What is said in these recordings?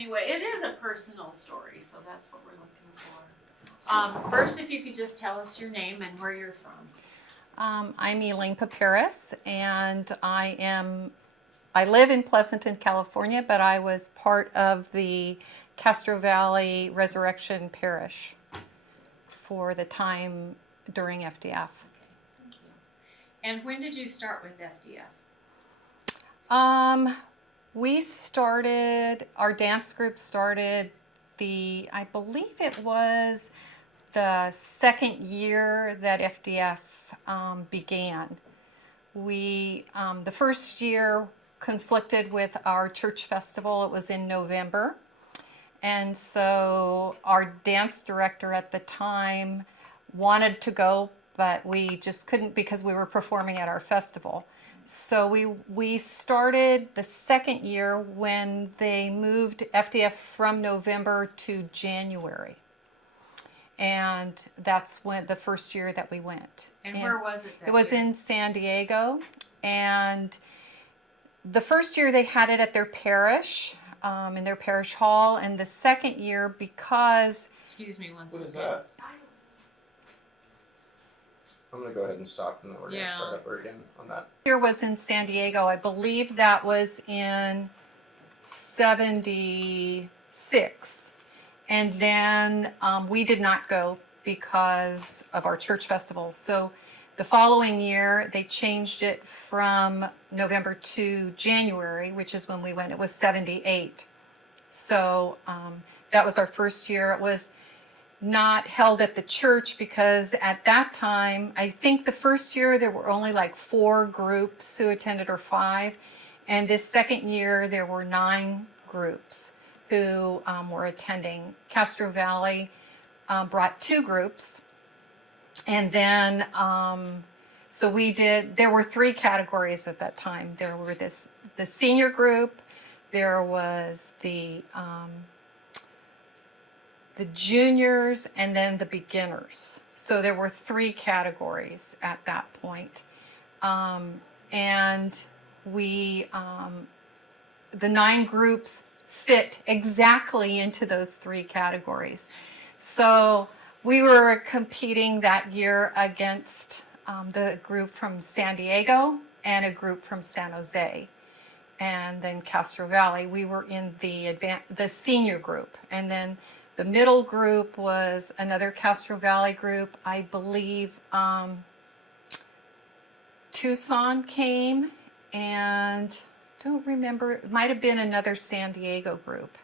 Anyway, it is a personal story, so that's what we're looking for. First, if you could just tell us your name and where you're from. I'm Elaine Pepares, and I live in Pleasanton, California, but I was part of the Castro Valley Resurrection Parish for the time during FDF. Okay, thank you. And when did you start with FDF? Our dance group started I believe it was the second year that FDF began. The first year conflicted with our church festival. It was in November. And so our dance director at the time wanted to go, but we just couldn't because we were performing at our festival. So we started the second year when they moved FDF from November to January. And that's when the first year that we went. And where was it that It was year? in San Diego. And the first year they had it at their parish, in their parish hall. And the second year, because... Excuse me one second. What is that? I'm going to go ahead and stop, and then we're going to start over again on that. Year was in San Diego. I believe that was in 76. And then we did not go because of our church festival. So the following year, they changed it from November to January, which is when we went. It was 78. So that was our first year. It was not held at the church because at that time, I think the first year there were only like 4 groups who attended, or 5. And this second year there were 9 groups who were attending. Castro Valley brought 2 groups. And then, so there were 3 categories at that time. There were the senior group, there was the juniors, and then the beginners. So there were 3 categories at that point. And the 9 groups fit exactly into those 3 categories. So we were competing that year against the group from San Diego and a group from San Jose. And then Castro Valley, we were in the senior group. And then the middle group was another Castro Valley group. I believe Tucson came, and don't remember, it might have been another San Diego group.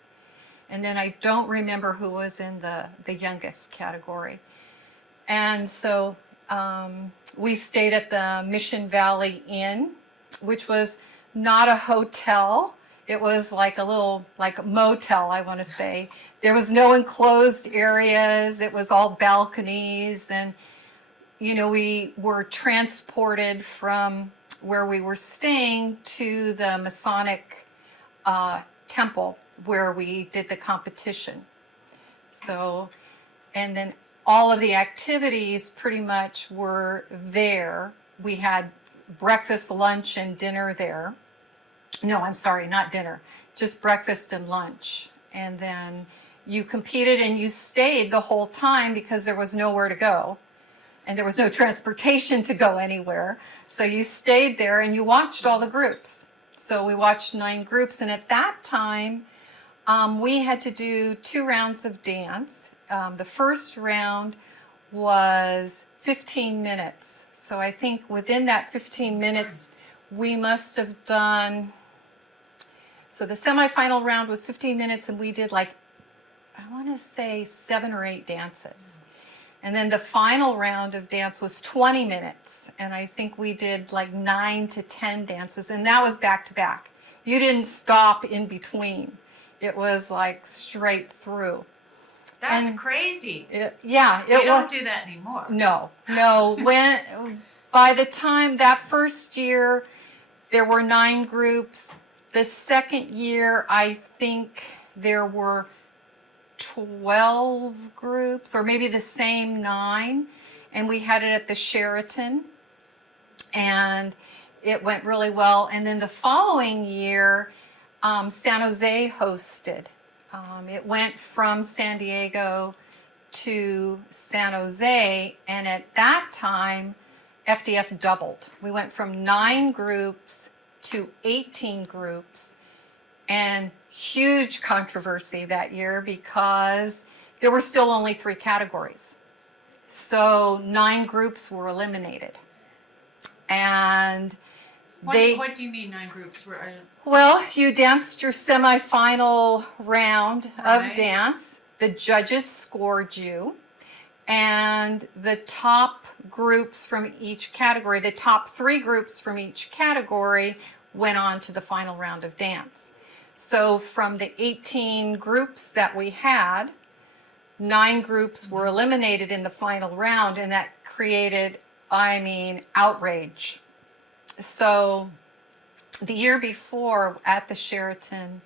And then I don't remember who was in the youngest category. And so we stayed at the Mission Valley Inn, which was not a hotel. It was like a little, like a motel, I want to say. There was no enclosed areas. It was all balconies. And, we were transported from where we were staying to the Masonic temple where we did the competition. So, and then all of the activities pretty much were there. We had breakfast, lunch, and dinner there. No, I'm sorry, not dinner, just breakfast and lunch. And then you competed and you stayed the whole time because there was nowhere to go. And there was no transportation to go anywhere. So you stayed there and you watched all the groups. So we watched 9 groups. And at that time, we had to do 2 rounds of dance. The first round was 15 minutes. So I think within that 15 minutes, we must have done... So the semifinal round was 15 minutes, and we did I want to say 7 or 8 dances. And then the final round of dance was 20 minutes, and I think we did 9 to 10 dances, and that was back to back. You didn't stop in between. It was straight through. That's crazy. They don't do that anymore. No. By the time that first year, there were 9 groups. The second year, I think there were 12 groups, or maybe the same 9, and we had it at the Sheraton, and it went really well. And then the following year, San Jose hosted It went from San Diego to San Jose, and at that time, FDF doubled. We went from 9 groups to 18 groups, and huge controversy that year because there were still only 3 categories. So 9 groups were eliminated. And What do you mean 9 groups were? well, you danced your semifinal round Right. of dance. The judges scored you, and the top groups from each category, the top 3 groups from each category, went on to the final round of dance. So from the 18 groups that we had, 9 groups were eliminated in the final round, and that created, outrage. So the year before at the Sheraton,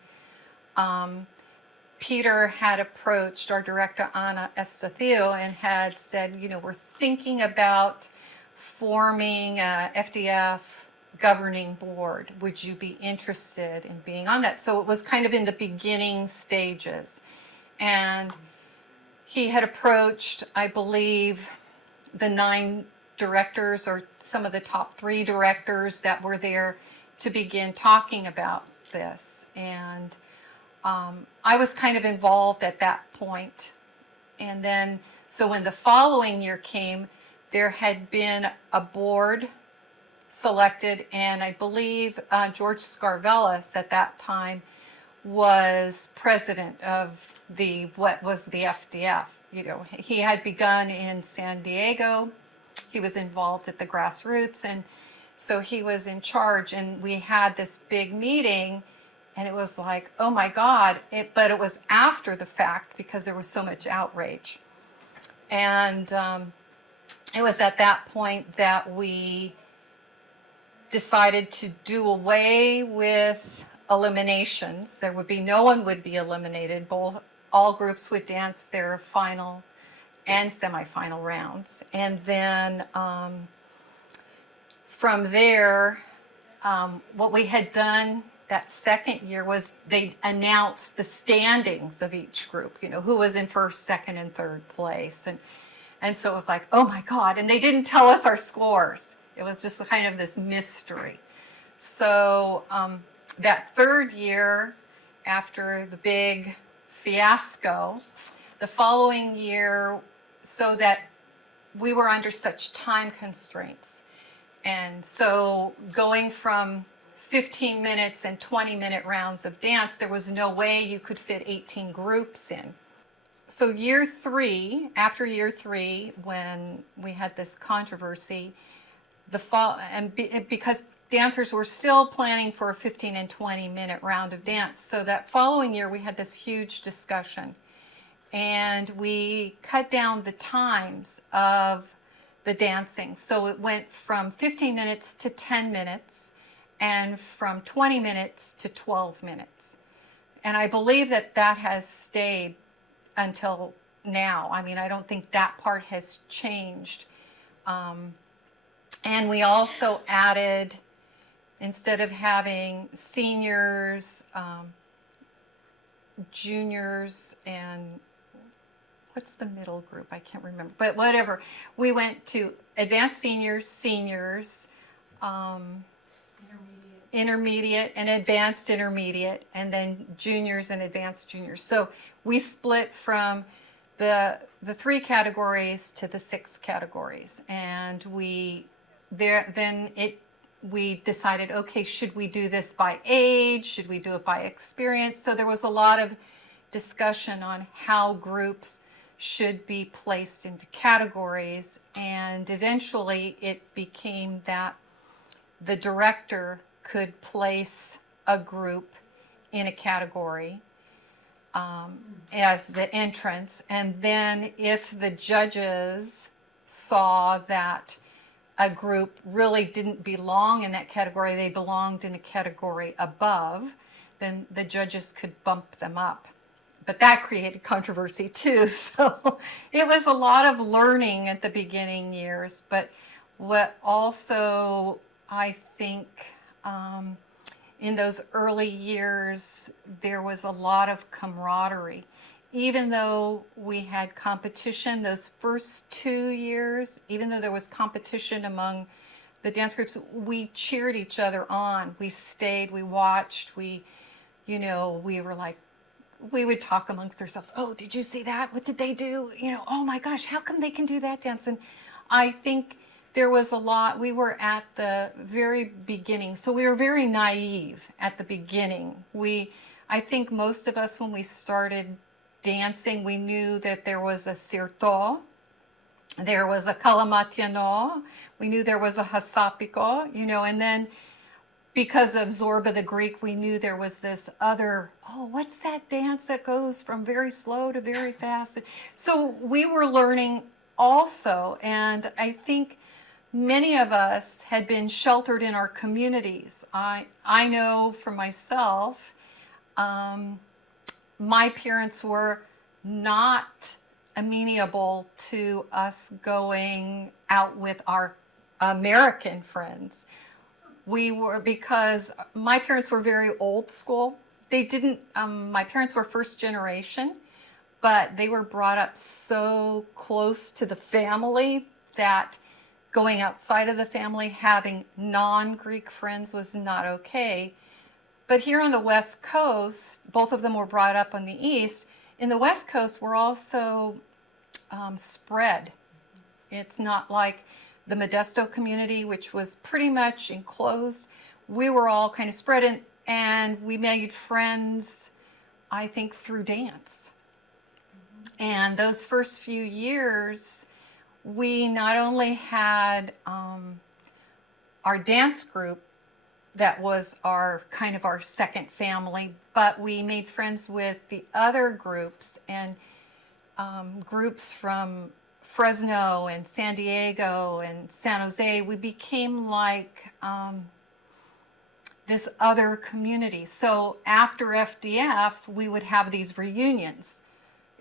Peter had approached our director, Ana Estacio, and had said, we're thinking about forming a FDF governing board. Would you be interested in being on that? So it was kind of in the beginning stages. And he had approached, I believe, the 9 directors or some of the top 3 directors that were there to begin talking about this. And I was kind of involved at that point. And then, so when the following year came, there had been a board selected, and I believe George Scarvellis at that time was president of what was the FDF. He had begun in San Diego. He was involved at the grassroots, and so he was in charge. And we had this big meeting, and it was like, oh my God! But it was after the fact because there was so much outrage, and it was at that point that we decided to do away with eliminations. There would be no one would be eliminated. All groups would dance their final and semifinal rounds, and then from there, what we had done that second year was they announced the standings of each group. Who was in first, second, and third place, and so it was like, oh my God! And they didn't tell us our scores. It was just kind of this mystery. So that third year, after the big fiasco, the following year, so that we were under such time constraints. And so going from 15 minutes and 20-minute rounds of dance, there was no way you could fit 18 groups in. So year 3, after year 3, when we had this controversy, because dancers were still planning for a 15 and 20-minute round of dance. So that following year, we had this huge discussion. And we cut down the times of the dancing. So it went from 15 minutes to 10 minutes, and from 20 minutes to 12 minutes. And I believe that has stayed until now. I don't think that part has changed. And we also added, instead of having seniors, juniors, and what's the middle group? I can't remember, but whatever. We went to advanced seniors, intermediate and advanced intermediate, and then juniors and advanced juniors. So we split from the 3 categories to the 6 categories, and we decided, okay, should we do this by age? Should we do it by experience? So there was a lot of discussion on how groups should be placed into categories, and eventually it became that the director could place a group in a category as the entrance, and then if the judges saw that a group really didn't belong in that category, they belonged in a category above, then the judges could bump them up. But that created controversy too. So it was a lot of learning at the beginning years. But what also I think in those early years, there was a lot of camaraderie. Even though we had competition those first 2 years, even though there was competition among the dance groups, we cheered each other on. We stayed, we watched, we were like, we would talk amongst ourselves. Oh, did you see that? What did they do? Oh my gosh, how come they can do that dance? And I think there was a lot. We were at the very beginning, so we were very naive at the beginning. I think most of us, when we started dancing, we knew that there was a sirto, there was a kalamatiano, we knew there was a hasapiko, and then because of Zorba the Greek, we knew there was this other, what's that dance that goes from very slow to very fast? So we were learning also, and I think many of us had been sheltered in our communities. I know for myself, my parents were not amenable to us going out with our American friends. Because my parents were very old school. They didn't, my parents were first generation, but they were brought up so close to the family that going outside of the family, having non-Greek friends was not okay. But here on the West Coast, both of them were brought up on the East. In the West Coast, we're also spread. It's not like the Modesto community, which was pretty much enclosed. We were all kind of spread, and we made friends, I think, through dance. And those first few years, we not only had our dance group that was our second family, but we made friends with the other groups, and groups from Fresno and San Diego and San Jose. We became like this other community. So after FDF, we would have these reunions.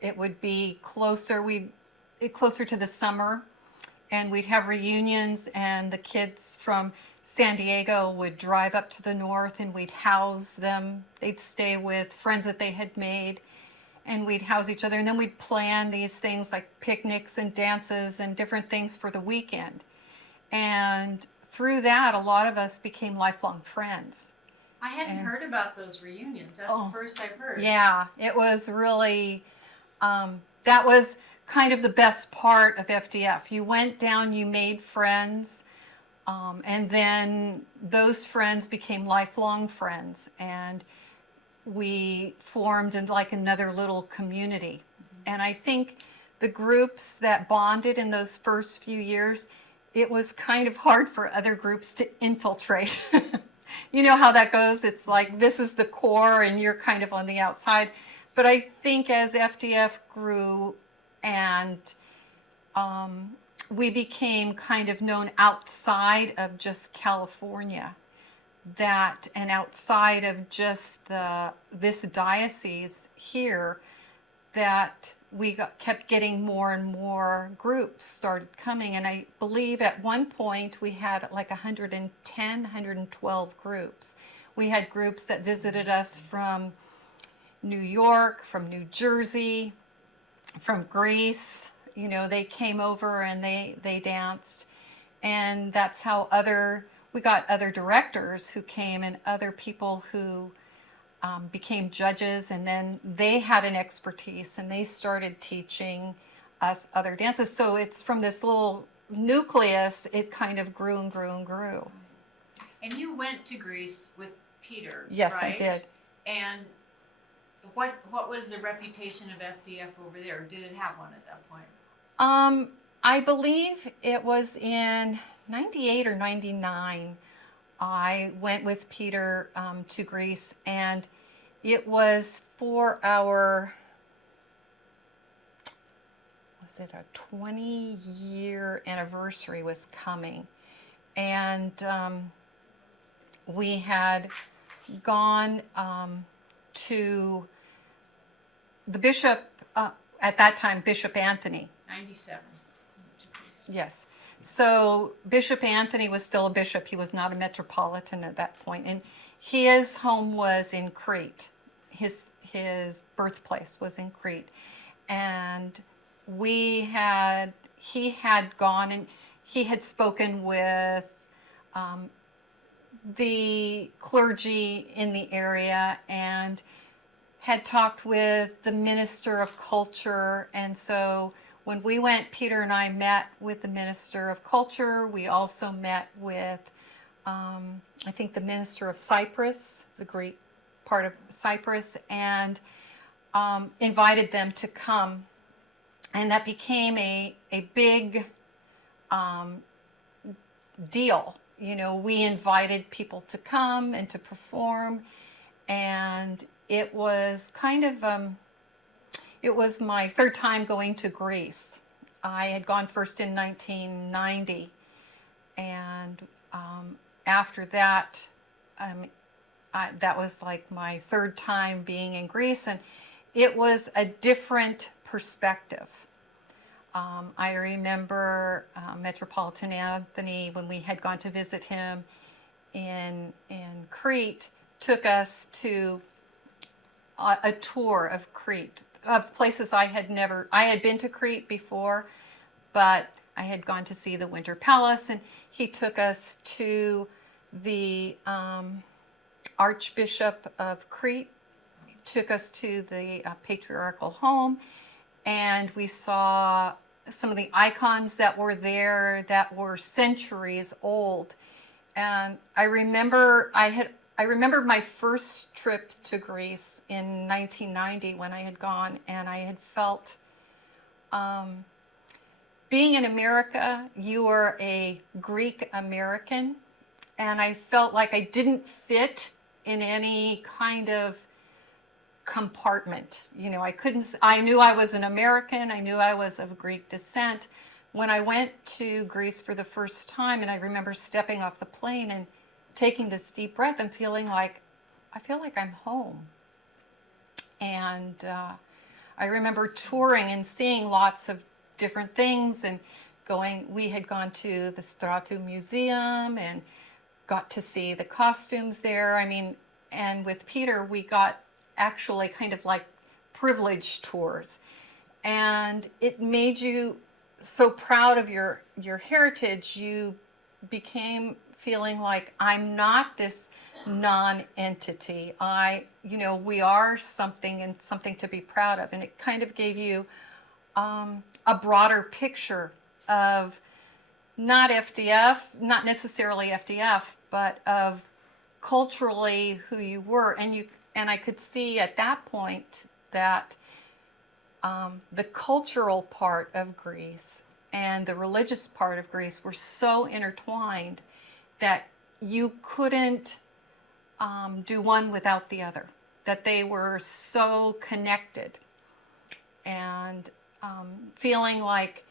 It would be closer to the summer, and we'd have reunions, and the kids from San Diego would drive up to the north, and we'd house them. They'd stay with friends that they had made, and we'd house each other, and then we'd plan these things like picnics and dances and different things for the weekend. And through that, a lot of us became lifelong friends. I hadn't heard about those reunions. That's the first I've heard. Yeah, it was really, that was kind of the best part of FDF. You went down, you made friends, and then those friends became lifelong friends, and we formed into like another little community. And I think the groups that bonded in those first few years, it was kind of hard for other groups to infiltrate. You know how that goes? It's like, this is the core and you're kind of on the outside. But I think as FDF grew and we became kind of known outside of just California, and outside of just this diocese here, that we kept getting more and more groups started coming. And I believe at one point we had like 110, 112 groups. We had groups that visited us from New York, from New Jersey, from Greece. They came over and they danced. And that's how we got other directors who came, and other people who became judges, and then they had an expertise and they started teaching us other dances. So it's from this little nucleus, it kind of grew and grew and grew. And you went to Greece with Peter, yes, right? I did. And what was the reputation of FDF over there? Did it have one at that point? I believe it was in 98 or 99. I went with Peter to Greece, and it was for our, was it a 20-year anniversary was coming. And we had gone to the bishop, at that time, Bishop Anthony. 97. Yes. So Bishop Anthony was still a bishop. He was not a metropolitan at that point. And His home was in Crete. His birthplace was in Crete, and he had gone and he had spoken with the clergy in the area and had talked with the minister of culture. And so when we went, Peter and I met with the minister of culture. We also met with, I think, the minister of Cyprus, the Greek part of Cyprus, and invited them to come. And that became a big deal. You know, we invited people to come and to perform, and it was kind of, it was my third time going to Greece. I had gone first in 1990, and after that, that was like my third time being in Greece, and it was a different perspective. I remember Metropolitan Anthony, when we had gone to visit him in Crete, took us to a tour of Crete, of places I had been to Crete before, but I had gone to see the Winter Palace, and he took us to the Archbishop of Crete, took us to the patriarchal home, and we saw some of the icons that were there that were centuries old. And I remember my first trip to Greece in 1990 when I had gone, and I had felt, being in America, you are a Greek American, and I felt like I didn't fit in any kind of compartment. You know, I knew I was an American, I knew I was of Greek descent. When I went to Greece for the first time, and I remember stepping off the plane and taking this deep breath and feeling like, I feel like I'm home. And I remember touring and seeing lots of different things, and we had gone to the Stratu Museum and got to see the costumes there. I mean, and with Peter, we got actually kind of like privileged tours, and it made you so proud of your heritage. You became feeling like, I'm not this non-entity. We are something, and something to be proud of. And it kind of gave you a broader picture of not FDF, not necessarily FDF, but of culturally who you were. And I could see at that point that the cultural part of Greece and the religious part of Greece were so intertwined that you couldn't do one without the other, that they were so connected. And feeling like,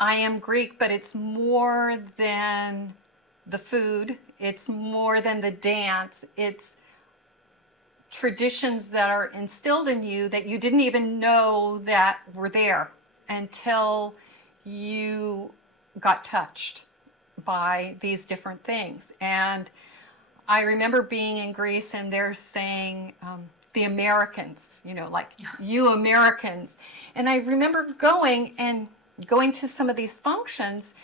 I am Greek, but it's more than the food, it's more than the dance, it's traditions that are instilled in you that you didn't even know that were there until you got touched by these different things. And I remember being in Greece, and they're saying, the Americans, like, you Americans. And I remember going to some of these functions,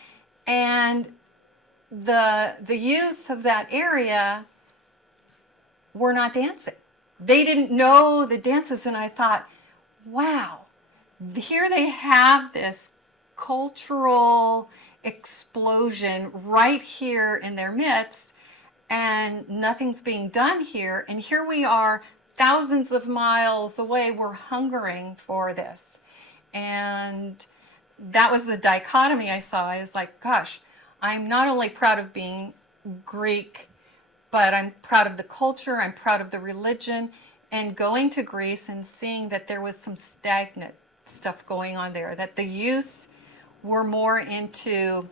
and the youth of that area were not dancing. They didn't know the dances, and I thought, wow, here they have this cultural explosion right here in their midst, and nothing's being done here. And here we are, thousands of miles away, we're hungering for this. And that was the dichotomy I saw. I was like, gosh, I'm not only proud of being Greek, but I'm proud of the culture, I'm proud of the religion. And going to Greece and seeing that there was some stagnant stuff going on there, that the youth were more into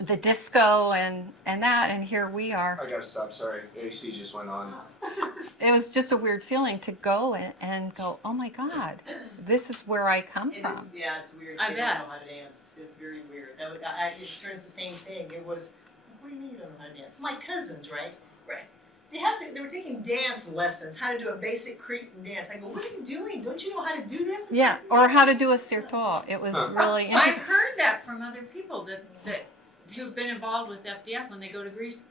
the disco and that, and here we are. I gotta stop, sorry. AC just went on. It was just a weird feeling to go and go, oh my God, this is where I come from. It's weird. I They bet. don't know how to dance. It's very weird. I experienced the same thing. It was, what do you mean you don't know how to dance? My cousins, right? Right. They were taking dance lessons, how to do a basic Cretan dance. I go, what are you doing? Don't you know how to do this? Yeah, or how to do a cirto. It was really I've interesting. heard that from other people that who've been involved with FDF when they go to Greece.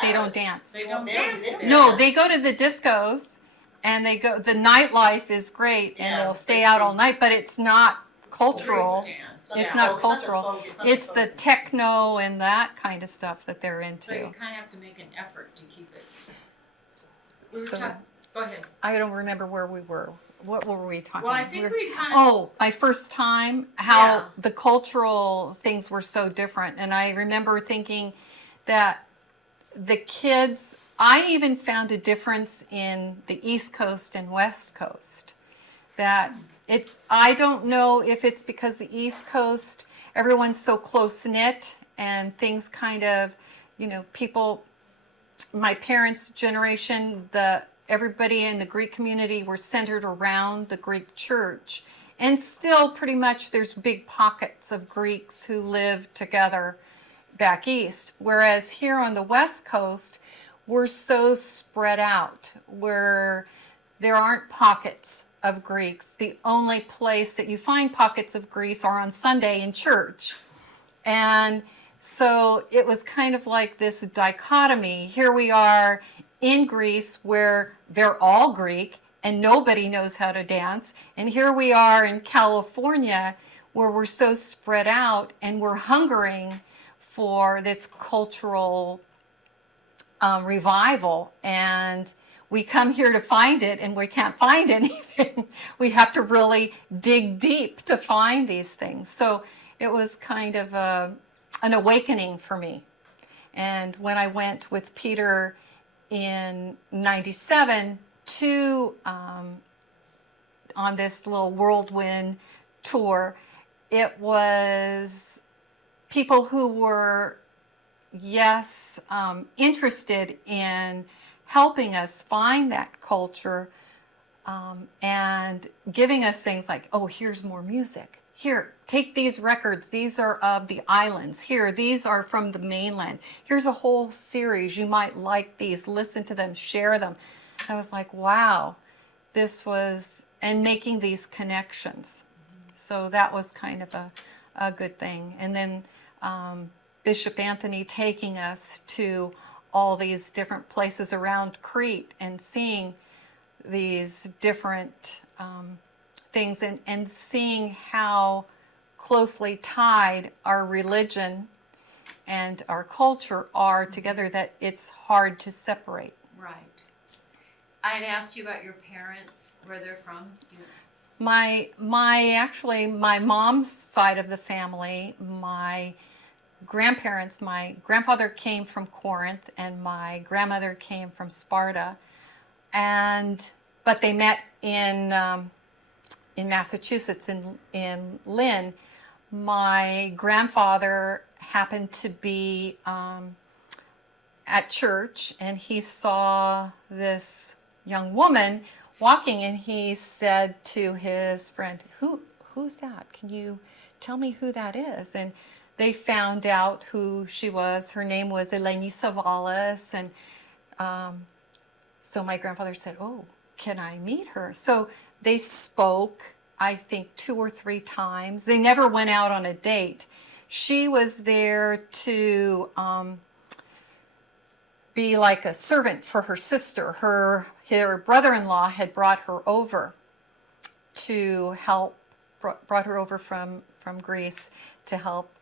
They don't dance. They don't They dance. don't there. No, they go to the discos, and the nightlife is great, and Yeah, they'll but stay out all night, but it's not cultural. Dance. It's Yeah. not cultural. Not the folk, It's not the folk. techno and that kind of stuff that they're So you into. kind of have to make an effort to keep it. We were So- talking. Go ahead. I don't remember where we were. What were we talking Well, I about? think We're- we kind of. Oh, my first time, how Yeah. the cultural things were so different. And I remember thinking that the kids, I even found a difference in the East Coast and West Coast. That I don't know if it's because the East Coast, everyone's so close knit and things kind of, people, my parents' generation, everybody in the Greek community were centered around the Greek church. And still pretty much there's big pockets of Greeks who live together back east. Whereas here on the West Coast, we're so spread out where there aren't pockets of Greeks. The only place that you find pockets of Greeks are on Sunday in church. And so it was kind of like this dichotomy. Here we are in Greece where they're all Greek and nobody knows how to dance. And here we are in California where we're so spread out and we're hungering for this cultural revival. And we come here to find it and we can't find anything. We have to really dig deep to find these things. So it was kind of an awakening for me. And when I went with Peter in '97 to on this little whirlwind tour, it was people who were, interested in helping us find that culture and giving us things like, oh, here's more music. Here, take these records. These are of the islands. Here, these are from the mainland. Here's a whole series. You might like these. Listen to them. Share them. I was like, wow, and making these connections. So that was kind of a good thing. And then Bishop Anthony taking us to all these different places around Crete and seeing these different things and seeing how closely tied our religion and our culture are together, that it's hard to separate. Right. I had asked you about your parents, where they're from. My mom's side of the family, my grandparents, my grandfather came from Corinth and my grandmother came from Sparta, but they met in Massachusetts in Lynn. My grandfather happened to be at church and he saw this young woman walking and he said to his friend, who's that? Can you tell me who that is? And they found out who she was. Her name was Elaine Pepares, and so my grandfather said, oh, can I meet her? So they spoke, I think 2 or 3 times. They never went out on a date. She was there to be like a servant for her sister. Her brother-in-law had brought her over to help, brought her over from Greece to help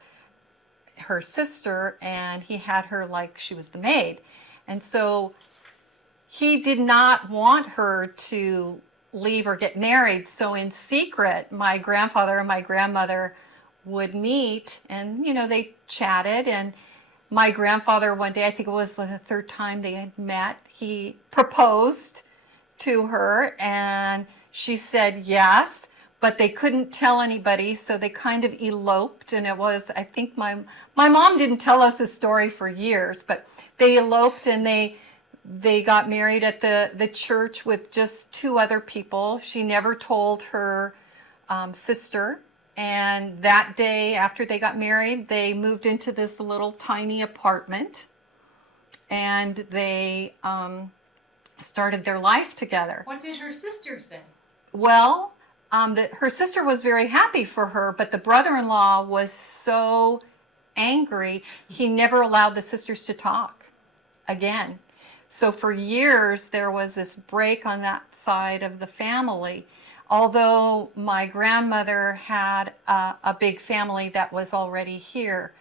her sister, and he had her like she was the maid. And so he did not want her to leave or get married. So in secret, my grandfather and my grandmother would meet and, they chatted. And my grandfather one day, I think it was the 3rd time they had met, he proposed to her and she said yes, but they couldn't tell anybody. So they kind of eloped. And it was, I think my mom didn't tell us the story for years, but they eloped and they got married at the church with just 2 other people. She never told her sister. And that day after they got married, they moved into this little tiny apartment. and they started their life together. What did her sister say? Well, her sister was very happy for her, but the brother-in-law was so angry, he never allowed the sisters to talk again. So for years, there was this break on that side of the family. Although my grandmother had a big family that was already here,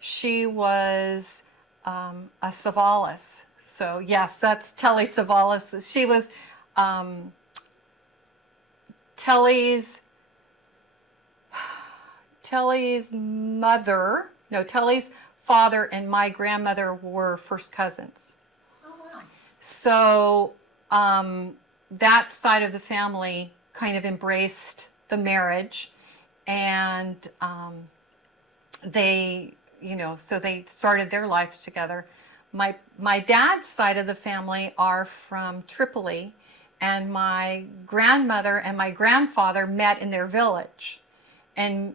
she was a Savalas. So yes, that's Telly Savalas. She was Telly's mother, no, Telly's father and my grandmother were first cousins. Oh, wow. So that side of the family kind of embraced the marriage, and they, so they started their life together. My dad's side of the family are from Tripoli, and my grandmother and my grandfather met in their village. And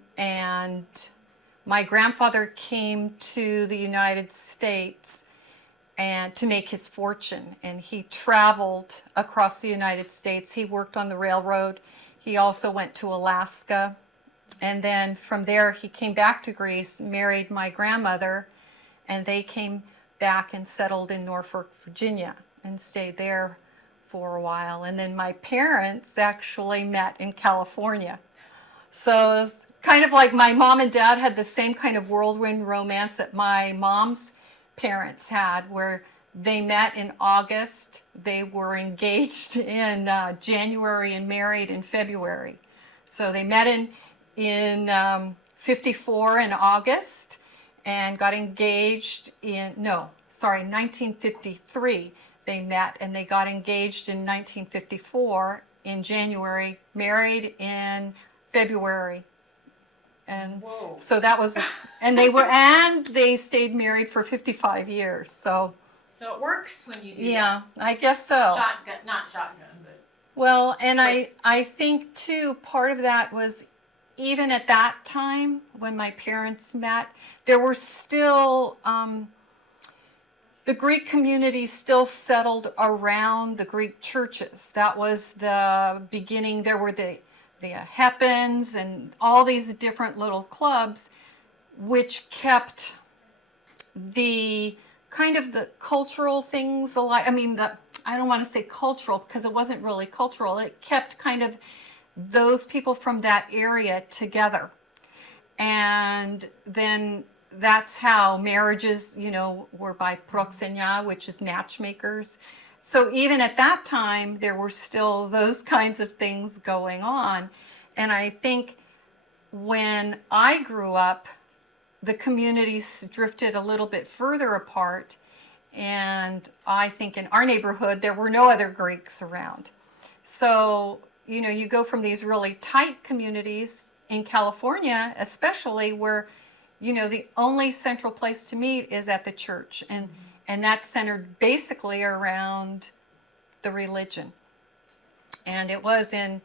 my grandfather came to the United States and to make his fortune, and he traveled across the United States. He worked on the railroad. He also went to Alaska, and then from there he came back to Greece, married my grandmother, and they came back and settled in Norfolk, Virginia, and stayed there for a while. And then my parents actually met in California. So it was kind of like my mom and dad had the same kind of whirlwind romance that my mom's parents had, where they met in August, they were engaged in January and married in February. So they met in 54 in August and got engaged in 1953 they met, and they got engaged in 1954 in January, married in February. And Whoa. so that was, and they stayed married for 55 years. So So it works when you do yeah, I guess so. that. Shotgun, not shotgun, but Well, and I think too, part of that was even at that time when my parents met, there were still, the Greek community still settled around the Greek churches. That was the beginning. There were the Heppens and all these different little clubs, which kept the kind of the cultural things alive. I mean, I don't want to say cultural because it wasn't really cultural. It kept kind of those people from that area together. And then that's how marriages, were by proxenia, which is matchmakers. So even at that time, there were still those kinds of things going on. And I think when I grew up, the communities drifted a little bit further apart. And I think in our neighborhood, there were no other Greeks around. So, you go from these really tight communities in California, especially where, the only central place to meet is at the church. And that's centered basically around the religion. And it was I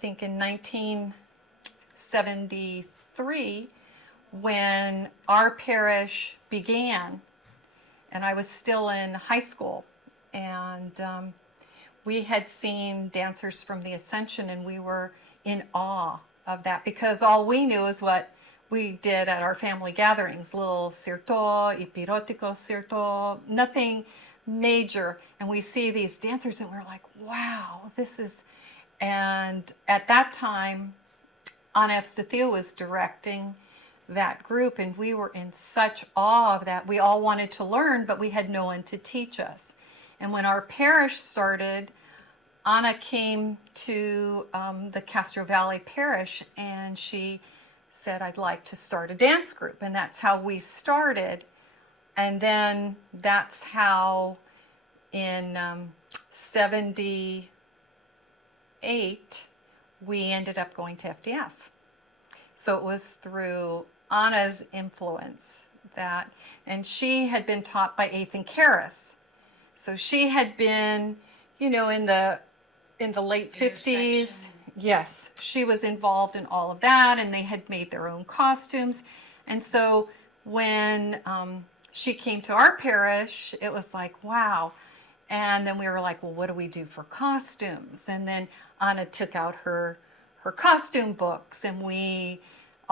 think in 1973 when our parish began, and I was still in high school, and we had seen dancers from the Ascension, and we were in awe of that because all we knew is what we did at our family gatherings, little cirto, ipirotico cirto, nothing major. And we see these dancers and we're like, wow, this is, and at that time, Anna Evstathio was directing that group, and we were in such awe of that. We all wanted to learn, but we had no one to teach us. And when our parish started, Anna came to the Castro Valley Parish, and she said, I'd like to start a dance group. And that's how we started. And then that's how in 78, we ended up going to FDF. So it was through Anna's influence that, and she had been taught by Ethan Karras. So she had been, in the late 50s. Yes, she was involved in all of that, and they had made their own costumes. And so when she came to our parish, it was like, wow. And then we were like, well, what do we do for costumes? And then Anna took out her costume books, and a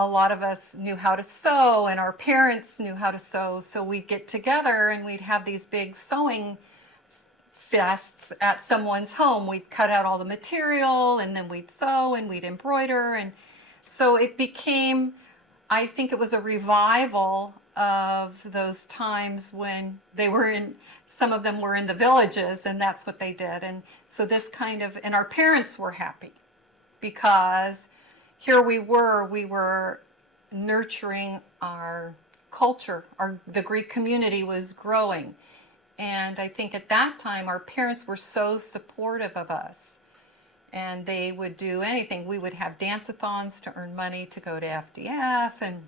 lot of us knew how to sew, and our parents knew how to sew. So we'd get together and we'd have these big sewing fests at someone's home. We'd cut out all the material, and then we'd sew and we'd embroider. And so it became, I think it was a revival of those times when some of them were in the villages, and that's what they did. And so and our parents were happy because here we were nurturing our culture. The Greek community was growing. And I think at that time, our parents were so supportive of us. And they would do anything. We would have dance-a-thons to earn money to go to FDF, and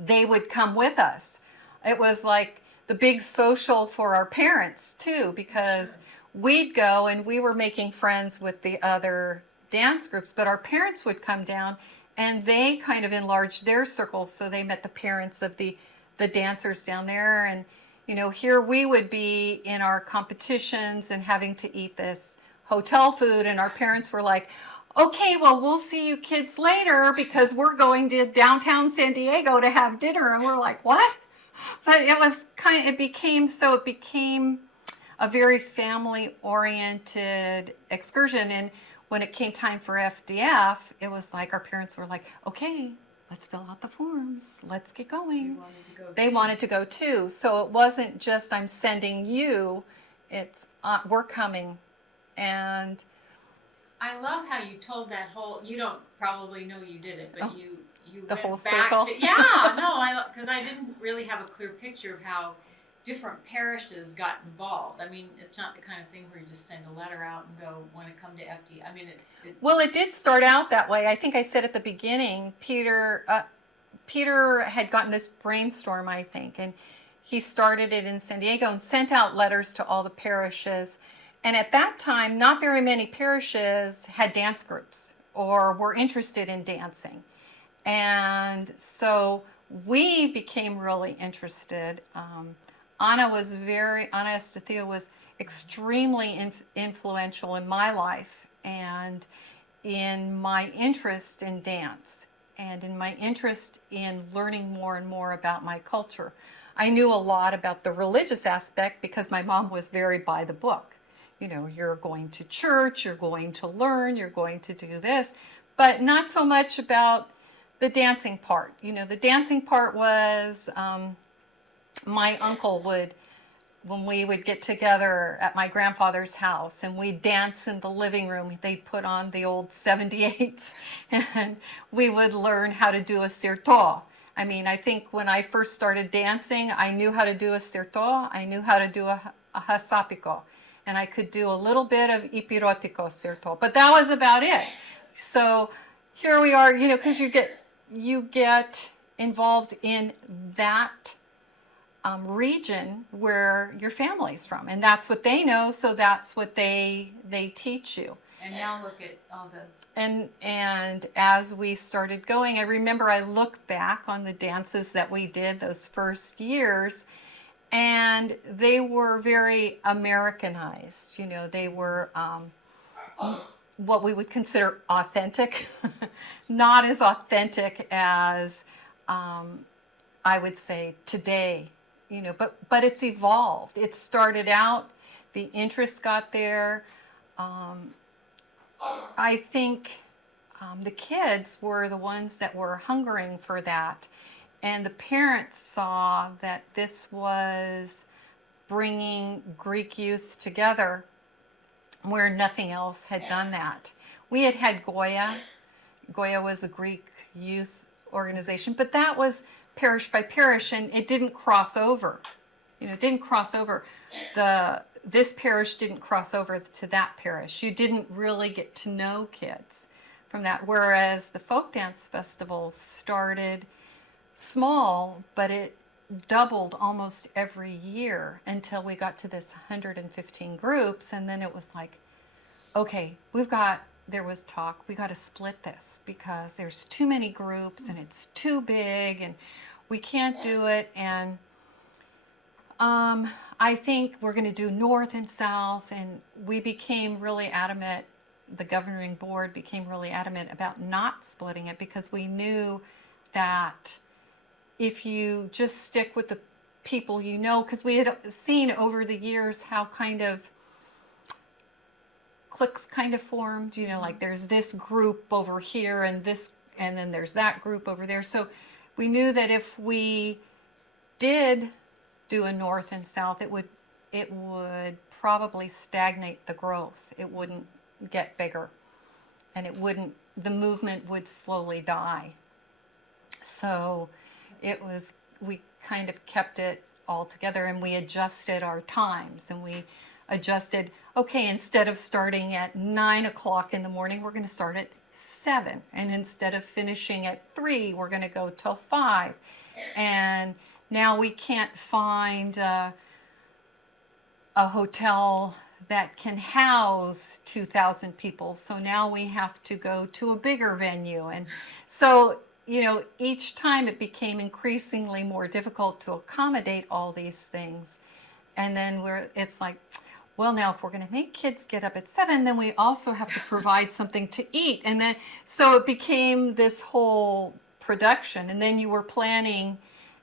they would come with us. It was like the big social for our parents, too, because we'd go and we were making friends with the other dance groups, but our parents would come down and they kind of enlarged their circles, so they met the parents of the dancers down there. And here we would be in our competitions and having to eat this hotel food, and our parents were like, okay, well, we'll see you kids later because we're going to downtown San Diego to have dinner. And we're like, what? But it became a very family-oriented excursion. And when it came time for FDF, it was like our parents were like, okay, let's fill out the forms. Let's get going. They wanted to go too. So it wasn't just I'm sending you, it's we're coming. And I love how you told that whole, you don't probably know you did it, but you the went whole back circle? because I didn't really have a clear picture of how different parishes got involved. I mean, it's not the kind of thing where you just send a letter out and go, want to come to FD. I mean, Well, it did start out that way. I think I said at the beginning, Peter had gotten this brainstorm, I think, and he started it in San Diego and sent out letters to all the parishes. And at that time, not very many parishes had dance groups or were interested in dancing. And so we became really interested. Ana Estathio was extremely influential in my life and in my interest in dance and in my interest in learning more and more about my culture. I knew a lot about the religious aspect because my mom was very by the book. You're going to church, you're going to learn, you're going to do this, but not so much about the dancing part. The dancing part was my uncle when we would get together at my grandfather's house and we'd dance in the living room, they'd put on the old 78s and we would learn how to do a cirto. I mean, I think when I first started dancing, I knew how to do a cirto, I knew how to do a hasapico, and I could do a little bit of ipirotico cirto, but that was about it. So here we are, because you get involved in that region where your family's from, and that's what they know, so that's what they teach you. And now look at all the... And as we started going, I remember I look back on the dances that we did those first years, and they were very Americanized. They were what we would consider authentic, not as authentic as I would say today. But it's evolved. It started out, the interest got there. I think the kids were the ones that were hungering for that. And the parents saw that this was bringing Greek youth together where nothing else had done that. We had Goya. Goya was a Greek youth organization, but that was parish by parish, and it didn't cross over. It didn't cross over. This parish didn't cross over to that parish. You didn't really get to know kids from that. Whereas the folk dance festival started small, but it doubled almost every year until we got to this 115 groups, and then it was like, okay, there was talk, we got to split this because there's too many groups and it's too big and we can't do it. And I think we're going to do north and south, and we became really adamant. The governing board became really adamant about not splitting it because we knew that if you just stick with the people you know, because we had seen over the years how kind of cliques kind of formed, you know, like there's this group over here and this, and then there's that group over there. So we knew that if we did do a north and south, it would probably stagnate the growth. It wouldn't get bigger, and the movement would slowly die. So we kind of kept it all together, and we adjusted our times, and we adjusted, okay, instead of starting at 9 o'clock in the morning, we're going to start at 7. And instead of finishing at 3, we're going to go till 5. And now we can't find a hotel that can house 2,000 people. So now we have to go to a bigger venue. And so, you know, each time it became increasingly more difficult to accommodate all these things. And then it's like, well, now if we're going to make kids get up at 7, then we also have to provide something to eat. And then, so it became this whole production. And then you were planning,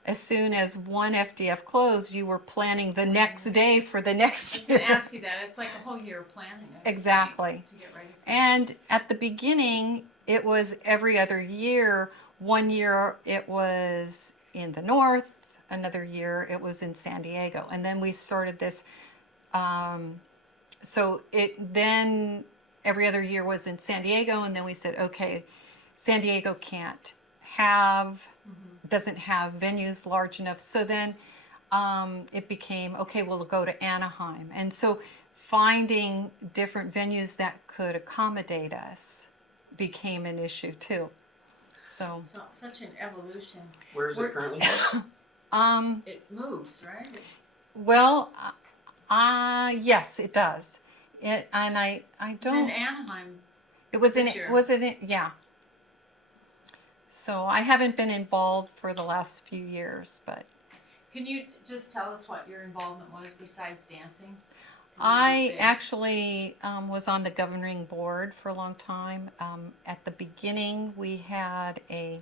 as soon as one FDF closed, you were planning the next day for the next. I was going to ask you that. It's like a whole year of planning. Exactly. To get ready for And at the beginning, it was every other year. One year it was in the north, another year it was in San Diego. And then we started this, so then every other year was in San Diego, and then we said, okay, San Diego doesn't have venues large enough. So then it became, okay, we'll go to Anaheim. And so finding different venues that could accommodate us became an issue too. So such an evolution. Where is it currently? It moves, right? Well, yes, it does. I It's don't. in Anaheim. It was this year. Yeah. So I haven't been involved for the last few years, but Can you just tell us what your involvement was besides dancing? I actually was on the governing board for a long time. At the beginning, we had an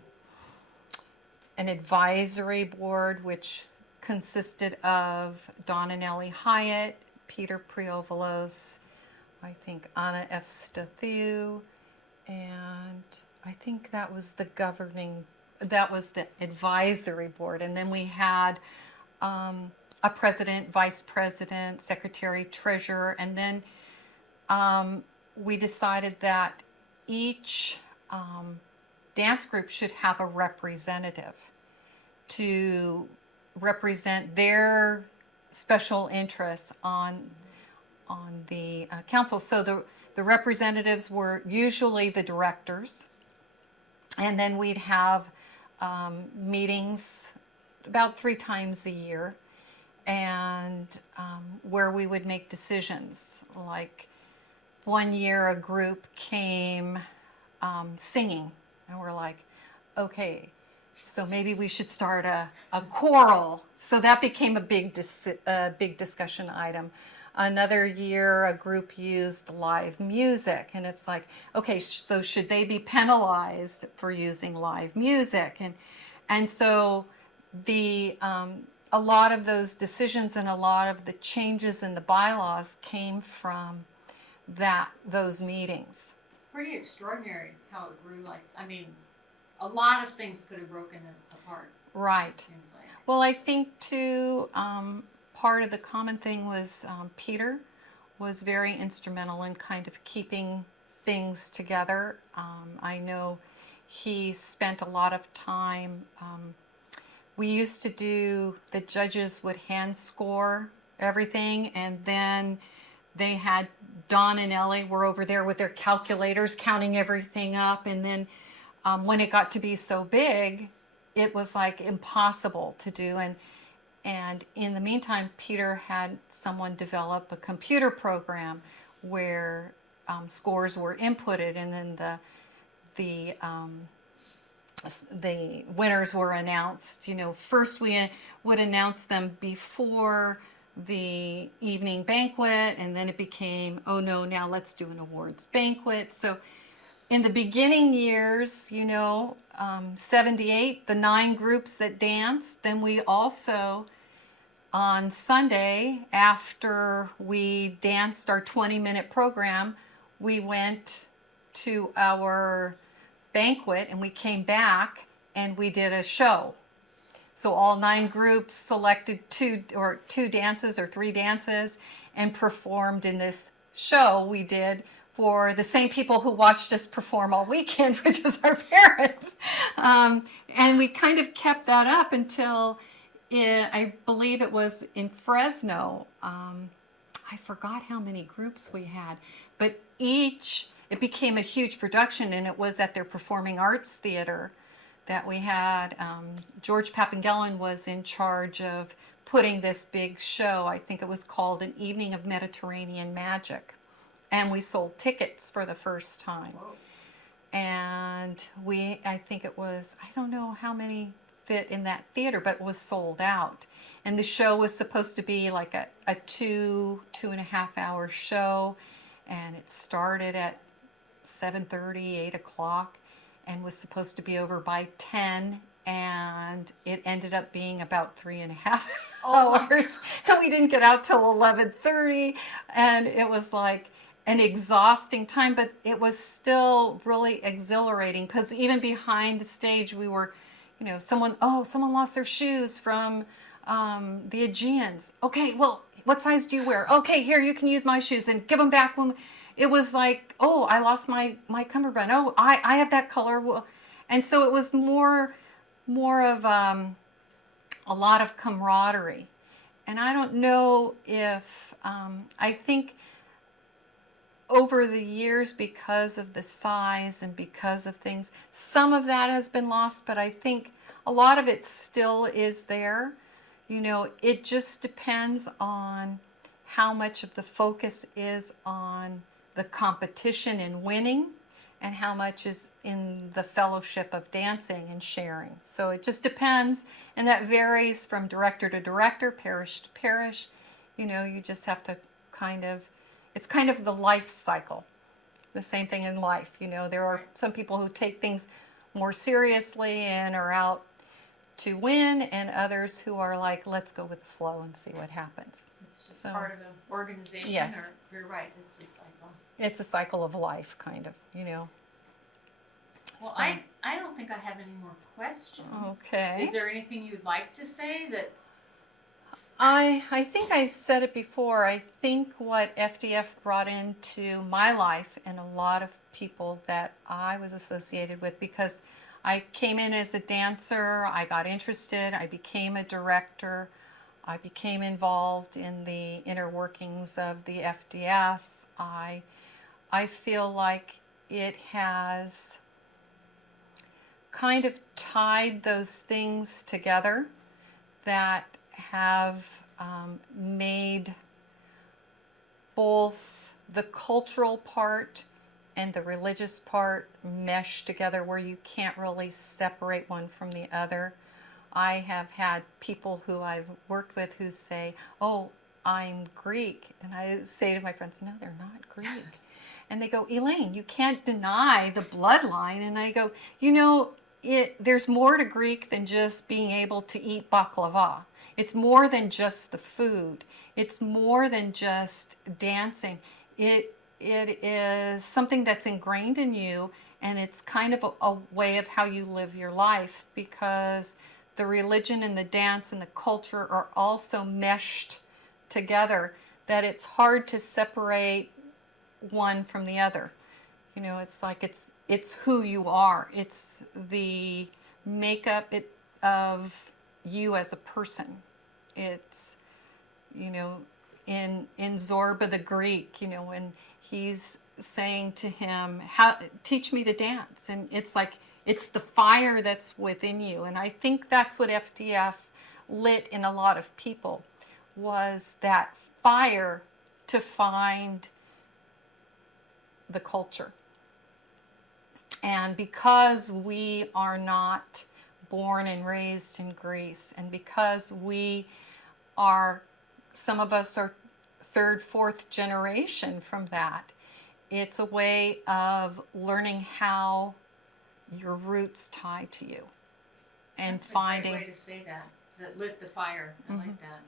advisory board which consisted of Don and Ellie Hyatt, Peter Priovalos, I think Anna F. Stathieu, and I think that was the advisory board. And then we had a president, vice president, secretary, treasurer, and then we decided that each dance group should have a representative to represent their special interests on the council. So the representatives were usually the directors, and then we'd have meetings about 3 times a year, and where we would make decisions. Like one year a group came singing, and we're like, okay, so maybe we should start a choral. So that became a big discussion item. Another year a group used live music, and it's like, okay, so should they be penalized for using live music? And so a lot of those decisions and a lot of the changes in the bylaws came from those meetings. Pretty extraordinary how it grew. A lot of things could have broken it apart. Right. Seems like. Well, I think too, part of the common thing was Peter was very instrumental in kind of keeping things together. I know he spent a lot of time. We used to do, the judges would hand score everything, and then they had, Don and Ellie were over there with their calculators counting everything up, and then when it got to be so big, it was like impossible to do. And in the meantime, Peter had someone develop a computer program where scores were inputted, and then the winners were announced. First we would announce them before the evening banquet, and then it became, oh no, now let's do an awards banquet. So in the beginning years, 78, the 9 groups that danced, then we also, on Sunday, after we danced our 20-minute program, we went to our banquet and we came back and we did a show. So all 9 groups selected 2 dances or 3 dances and performed in this show we did for the same people who watched us perform all weekend, which was our parents. And we kind of kept that up until I believe it was in Fresno. I forgot how many groups we had, but it became a huge production, and it was at their Performing Arts Theater that we had. George Papangellon was in charge of putting this big show. I think it was called An Evening of Mediterranean Magic. And we sold tickets for the first time. Whoa. And I think it was, I don't know how many fit in that theater, but it was sold out. And the show was supposed to be like a 2.5 hour show. And it started at 7:30, 8 o'clock, and was supposed to be over by 10, and it ended up being about 3.5 hours. And we didn't get out till 11:30, and it was like an exhausting time, but it was still really exhilarating, because even behind the stage we were, someone lost their shoes from the Aegeans. Okay, well, what size do you wear? Okay, here, you can use my shoes, and give them back when. It was like, oh, I lost my cummerbund. Oh, I have that color. And so it was more of a lot of camaraderie. And I don't know if, I think over the years, because of the size and because of things, some of that has been lost, but I think a lot of it still is there. It just depends on how much of the focus is on the competition and winning, and how much is in the fellowship of dancing and sharing. So it just depends, and that varies from director to director, parish to parish. You just have to it's kind of the life cycle. The same thing in life. There are some people who take things more seriously and are out to win, and others who are like, let's go with the flow and see what happens. It's just part of an organization. Yes. Or you're right, it's a cycle. It's a cycle of life, kind of, Well, So- I don't think I have any more questions. Okay. Is there anything you'd like to say that? I think I said it before. I think what FDF brought into my life, and a lot of people that I was associated with, because I came in as a dancer, I got interested, I became a director, I became involved in the inner workings of the FDF. I feel like it has kind of tied those things together that have made both the cultural part and the religious part mesh together, where you can't really separate one from the other. I have had people who I've worked with who say, oh, I'm Greek. And I say to my friends, no, they're not Greek. And they go, Elaine, you can't deny the bloodline. And I go, there's more to Greek than just being able to eat baklava. It's more than just the food. It's more than just dancing. It is something that's ingrained in you, and it's kind of a way of how you live your life, because the religion and the dance and the culture are also meshed together, that it's hard to separate one from the other. It's like it's who you are. It's the makeup of you as a person. It's, in Zorba the Greek, when he's saying to him, teach me to dance. And it's like, it's the fire that's within you. And I think that's what FDF lit in a lot of people, was that fire to find the culture. And because we are not born and raised in Greece, and because some of us are third, fourth generation from that, it's a way of learning how your roots tie to you and That's finding. a great way to say that. That lit the fire. I like that.